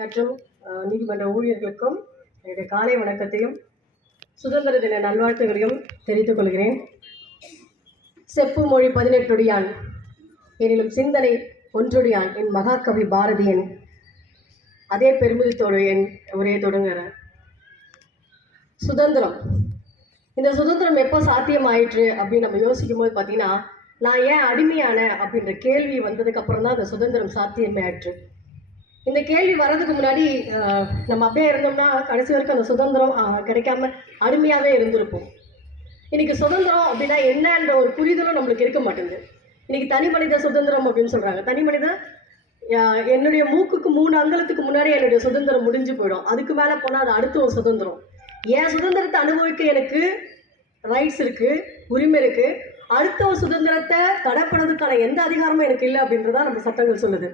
மற்றும் நீதிமன்ற ஊழியர்களுக்கும் என்னுடைய காலை வணக்கத்தையும் சுதந்திர தின நல்வாழ்த்துகளையும் தெரிவித்துக் கொள்கிறேன். செப்பு மொழி 18 எனினும் சிந்தனை ஒன்றுடையான் என் மகாகவி பாரதியன் அதே பெருமிதத்தோடு என் உரையை தொடங்குகிறார். சுதந்திரம், இந்த சுதந்திரம் எப்போ சாத்தியமாயிற்று அப்படின்னு நம்ம யோசிக்கும் போது பார்த்தீங்கன்னா, நான் ஏன் அடிமையான அப்படின்ற கேள்வி வந்ததுக்கு அப்புறம் தான் அந்த சுதந்திரம் சாத்தியமே ஆயிற்று. இந்த கேள்வி வர்றதுக்கு முன்னாடி நம்ம அப்படியே இருந்தோம்னா கடைசி வரைக்கும் அந்த சுதந்திரம் கிடைக்காம அடிமையாகவே இருந்திருப்போம். இன்னைக்கு சுதந்திரம் அப்படின்னா என்னன்ற ஒரு புரிதலும் நம்மளுக்கு இருக்க மாட்டேங்குது. இன்னைக்கு தனி மனித சுதந்திரம் அப்படின்னு சொல்றாங்க. தனி மனித என்னுடைய மூக்குக்கு 3 அங்குலத்துக்கு முன்னாடி என்னுடைய சுதந்திரம் முடிஞ்சு போயிடும். அதுக்கு மேலே போனால் அது அடுத்த ஒரு சுதந்திரம். என் சுதந்திரத்தை அனுபவிக்க எனக்கு ரைட்ஸ் இருக்கு, உரிமை இருக்கு. அடுத்த ஒரு சுதந்திரத்தை தடைப்படுறதுக்கான எந்த அதிகாரமும் எனக்கு இல்லை அப்படின்றதான் நம்ம சட்டங்கள் சொல்லுது.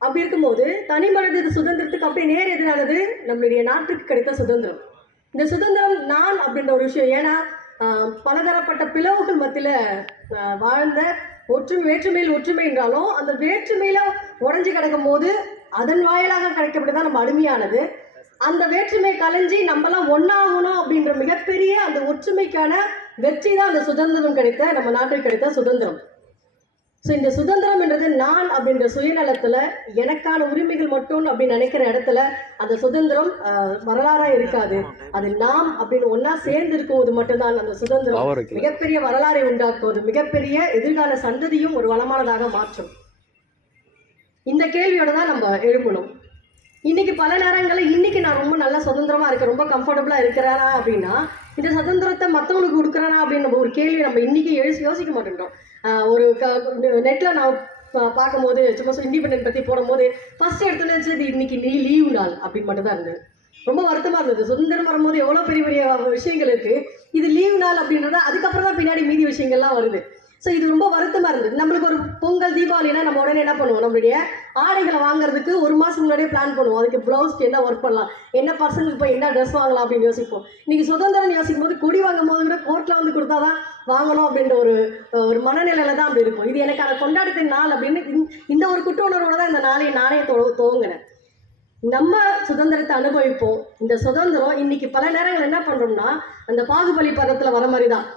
அப்படி இருக்கும்போது தனி மனித சுதந்திரத்துக்கு அப்படியே நேர் எதிரானது நம்மளுடைய நாட்டுக்கு கிடைத்த சுதந்திரம். இந்த சுதந்திரம் நான் அப்படின்ற ஒரு விஷயம். ஏன்னா பலதரப்பட்ட பிளவுகள் மத்தியில் வாழ்ந்த வேற்றுமையில் ஒற்றுமை என்றாலும் அந்த வேற்றுமையில உடஞ்சி கிடக்கும் போது அதன் வாயிலாக கிடைக்கப்பட்டுதான் நம்ம அடிமையானது. அந்த வேற்றுமை கலைஞ்சி நம்மளாம் ஒன்னாகணும் அப்படின்ற மிகப்பெரிய அந்த ஒற்றுமைக்கான வெற்றி தான் அந்த சுதந்திரம் கிடைத்த நம்ம நாட்டுக்கு கிடைத்த சுதந்திரம். ஸோ இந்த சுதந்திரம்ன்றது நான் அப்படின்ற சுயநலத்தில் எனக்கான உரிமைகள் மட்டும் அப்படின்னு நினைக்கிற இடத்துல அந்த சுதந்திரம் வரலாறாக இருக்காது. அது நாம் அப்படின்னு ஒன்றா சேர்ந்து இருக்கும்போது மட்டும்தான் அந்த சுதந்திரம் மிகப்பெரிய வரலாறை உண்டாக்குவது, மிகப்பெரிய எதிர்கால சந்ததியும் ஒரு வளமானதாக மாற்றும். இந்த கேள்வியோட தான் நம்ம எழுப்பணும். இன்னைக்கு பல நேரங்களில் இன்னைக்கு நான் ரொம்ப நல்லா சுதந்திரமாக இருக்கேன், ரொம்ப கம்ஃபர்டபுளாக இருக்கிறேனா அப்படின்னா இந்த சுதந்திரத்தை மற்றவங்களுக்கு கொடுக்குறேனா அப்படின்னு நம்ம ஒரு கேள்வி நம்ம இன்னைக்கு யோசிக்க மாட்டேன்றோம். ஒரு நெட்டில் நான் பார்க்கும்போது சும்மா இண்டிபெண்டன்ட் பற்றி போடும்போது ஃபர்ஸ்ட் எடுத்துன்னு இது இன்னைக்கு லீவ் நாள் அப்படின்னு மட்டும் தான் இருந்தது. ரொம்ப வருத்தமாக இருந்தது. சுதந்திரம் வரும்போது எவ்வளோ பெரிய பெரிய விஷயங்கள் இருக்குது, இது லீவ் நாள் அப்படின்றத அதுக்கப்புறம் தான் பின்னாடி மீதி விஷயங்கள்லாம் வருது. ஸோ இது ரொம்ப வருத்தமாக இருந்தது. நம்மளுக்கு ஒரு பொங்கல் தீபாவளினா நம்ம உடனே என்ன பண்ணுவோம், நம்மளுடைய ஆடைகளை வாங்குறதுக்கு ஒரு மாதம் முன்னாடியே பிளான் பண்ணுவோம். அதுக்கு ப்ளவுஸ்க்கு என்ன ஒர்க் பண்ணலாம், என்ன பர்சனுக்கு போய் என்ன ட்ரெஸ் வாங்கலாம் அப்படின்னு யோசிப்போம். இன்றைக்கி சுதந்திரம் யோசிக்கும் போது கொடி வாங்கும் போது கூட கோர்ட்டில் வந்து கொடுத்தா தான் வாங்கணும் அப்படின்ற ஒரு மனநிலையில தான் அப்படி இருக்கும். இது எனக்கான கொண்டாட்டத்தின் நாள் அப்படின்னு இந்த ஒரு குற்ற உணர்வோட தான் இந்த நாளை நானே துவங்கினேன். நம்ம சுதந்திரத்தை அனுபவிப்போம். இந்த சுதந்திரம் இன்னைக்கு பல நேரங்கள் என்ன பண்ணுறோம்னா அந்த பாகுபலி படத்தில் வர மாதிரி தான்.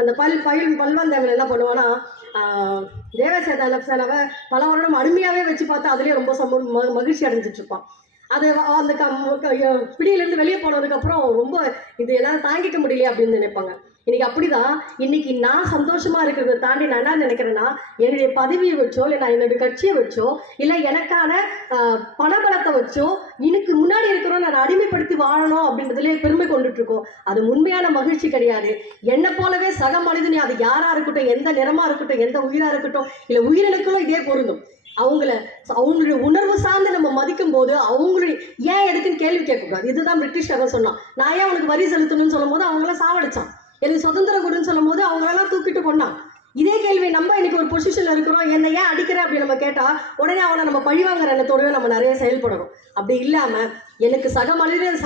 அந்த பல்வந்தவன் என்ன பண்ணுவான்னா தேவசேனாவை பல வருடம் அருமையாகவே வச்சு பார்த்தா அதுலேயே ரொம்ப மகிழ்ச்சி அடைஞ்சிட்டு இருப்பான். அது அந்த பிடியிலேருந்து வெளியே போனதுக்கப்புறம் ரொம்ப இது எல்லாம் தாங்கிக்க முடியலையே அப்படின்னு நினைப்பாங்க. இன்னைக்கு அப்படிதான். இன்னைக்கு நான் சந்தோஷமா இருக்கிறத தாண்டி நான் என்ன நினைக்கிறேன்னா, என்னுடைய பதவியை வச்சோ இல்லை நான் என்னுடைய கட்சியை வச்சோ இல்லை எனக்கான பணபலத்தை வச்சோ எனக்கு முன்னாடி இருக்கிறோம் நான் அடிமைப்படுத்தி வாழணும் அப்படின்றதுலேயே பெருமை கொண்டுட்டு இருக்கோம். அது உண்மையான மகிழ்ச்சி கிடையாது. என்னை போலவே சக மனிதனே, அது யாரா இருக்கட்டும், எந்த நிறமா இருக்கட்டும், எந்த உயிரா இருக்கட்டும், இல்லை உயிரினங்களும் இதே பொருந்தும். அவங்களுடைய உணர்வு சார்ந்து நம்ம மதிக்கும் போது அவங்களுடைய ஏன் எதுக்குன்னு கேள்வி கேட்கக்கூடாது. இதுதான் பிரிட்டிஷ்காரன் சொன்னான். நான் ஏன் அவனுக்கு வரி செலுத்தணும்னு சொல்லும் போது அவங்கள சாவடிச்சான். எனக்கு சுதந்திரம் கொடுன்னு சொல்லும் போது அவங்களெல்லாம் தூக்கிட்டு கொண்டான். இதே கேள்வி நம்ம இன்னைக்கு ஒரு பொசிஷன்ல இருக்கிறோம், என்னை ஏன் அடிக்கிற அப்படின்னு நம்ம கேட்டா உடனே அவனை நம்ம பழிவாங்கிற எண்ணத்தோடவே நம்ம நிறைய செயல்படணும். அப்படி இல்லாம எனக்கு சக மனிதன்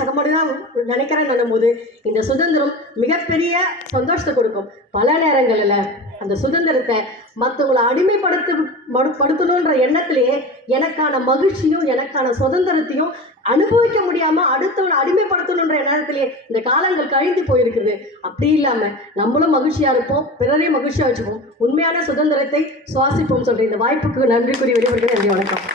நினைக்கிறேன்னு போது இந்த சுதந்திரம் மிகப்பெரிய சந்தோஷத்தை கொடுக்கும். பல நேரங்களில் அந்த சுதந்திரத்தை மற்றவங்களை அடிமைப்படுத்தணுன்ற எண்ணத்திலேயே எனக்கான மகிழ்ச்சியும் எனக்கான சுதந்திரத்தையும் அனுபவிக்க முடியாம அடுத்தவனை அடிமைப்படுத்தணுன்ற எண்ணத்திலேயே இந்த காலங்கள் கழிந்து போயிருக்குது. அப்படி இல்லாம நம்மளும் மகிழ்ச்சியா இருப்போம், பிறரையும் மகிழ்ச்சியா வச்சுப்போம், உண்மையான சுதந்திரத்தை சுவாசிப்போம் சொல்ற இந்த வாய்ப்புக்கு நன்றி கூறி வெளிவருகிறேன். நன்றி, வணக்கம்.